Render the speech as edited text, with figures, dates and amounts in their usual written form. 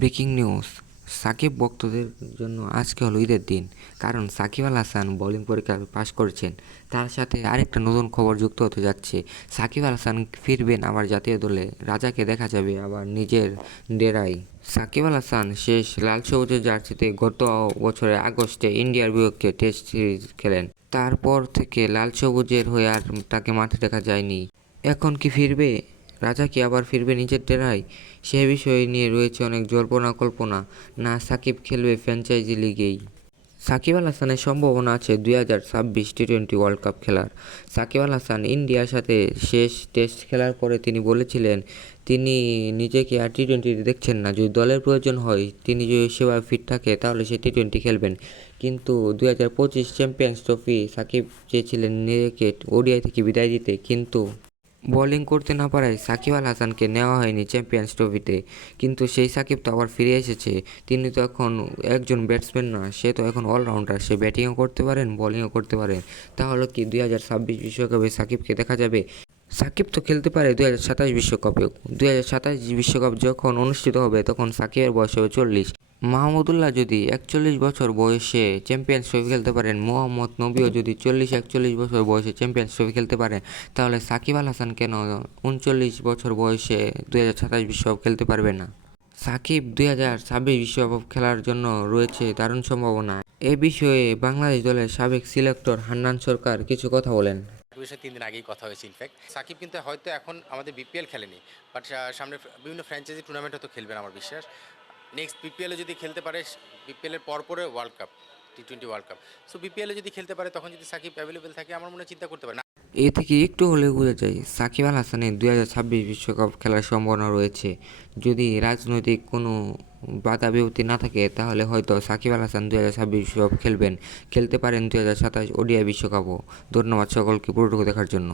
Breaking news, Shakib ভক্তদের জন্য আজকে হলো ঈদের দিন। কারণ সাকিব আল হাসান বোলিং পরীক্ষা পাশ করেছেন। তার সাথে আরেকটা নতুন খবর যুক্ত হতে যাচ্ছে। সাকিব আল হাসান ফিরবেন আবার জাতীয় দলে। রাজাকে দেখা যাবে আবার নিজের ডেরায়। সাকিব আল হাসান শেষ লাল সবুজের জার্সিতে গত বছরের আগস্টে ইন্ডিয়ার বিপক্ষে টেস্ট সিরিজ খেলেন। তারপর থেকে লাল সবুজের হয়ে আর তাকে মাঠে দেখা যায়নি। এখন কি ফিরবে? রাজা কি আবার ফিরবে নিজের ডেরায়? সে বিষয় নিয়ে রয়েছে অনেক জল্পনা কল্পনা। না, সাকিব খেলবে ফ্র্যাঞ্চাইজি লিগেই। সাকিব আল হাসানের সম্ভাবনা আছে 2026 টি-20 ওয়ার্ল্ড কাপ খেলার। সাকিব আল হাসান ইন্ডিয়ার সাথে শেষ টেস্ট খেলার পরে তিনি বলেছিলেন তিনি নিজেকে আর টি-20 দেখছেন না। যদি দলের প্রয়োজন হয়, তিনি যদি সেভাবে ফিট থাকে তাহলে সে টি-20 খেলবেন। কিন্তু 2025 চ্যাম্পিয়ন্স ট্রফি সাকিব চেয়েছিলেন নিজেকে ওডিআই থেকে বিদায় দিতে, কিন্তু বোলিং করতে না পারায় সাকিব আল হাসানকে নেওয়া হয়নি চ্যাম্পিয়ন্স ট্রফিতে। কিন্তু সেই সাকিব তো আবার ফিরে এসেছে। তিনি তো এখন একজন ব্যাটসম্যান না, সে তো এখন অলরাউন্ডার। সে ব্যাটিংও করতে পারেন, বোলিংও করতে পারেন। তাহলে কি 2026 বিশ্বকাপে সাকিবকে দেখা যাবে? সাকিব তো খেলতে পারে 2027 বিশ্বকাপেও। 2027 বিশ্বকাপ যখন অনুষ্ঠিত হবে তখন সাকিবের বয়স হবে 40। মাহমুদুল্লাহ যদি 41 বছর বয়সে চ্যাম্পিয়ন্স ট্রফি খেলতে পারেন, মোহাম্মদ নবীও যদি 40-41 বছর বয়সে চ্যাম্পিয়ন্স ট্রফি খেলতে পারেন, তাহলে সাকিব আল হাসান কেন 39 বছর বয়সে 2027 বিশ্বকাপ খেলতে পারবে না? সাকিব 2026 বিশ্বকাপ খেলার জন্য রয়েছে দারুণ সম্ভাবনা। এ বিষয়ে বাংলাদেশ দলের সাবেক সিলেক্টর হান্নান সরকার কিছু কথা বলেন। বিষয়ে 3 দিন আগেই কথা হয়েছে। ইনফ্যাক্ট সাকিব কিন্তু হয়তো এখন আমাদের বিপিএল খেলেনি, বাট সামনে বিভিন্ন ফ্র্যাঞ্চাইজি টুর্নামেন্ট হয়তো খেলবেন আমার বিশ্বাস। নেক্সট বিপিএলে যদি খেলতে পারে, বিপিএলের পরে ওয়ার্ল্ড কাপ, টি-20 ওয়ার্ল্ড কাপ। সো বিপিএলে যদি খেলতে পারে, তখন যদি সাকিব অ্যাভেলেবেল থাকে, আমার মনে হয় চিন্তা করতে পারে না। এ থেকে একটু হলেও বোঝা যায় সাকিব আল হাসানের 2026 বিশ্বকাপ খেলার সম্ভাবনা রয়েছে। যদি রাজনৈতিক কোনো বাধা বিপত্তি না থাকে তাহলে হয়তো সাকিব আল হাসান 2026 বিশ্বকাপ খেলতে পারেন 2027 ওডিআই বিশ্বকাপও। ধন্যবাদ সকলকে পুরোটুকু দেখার জন্য।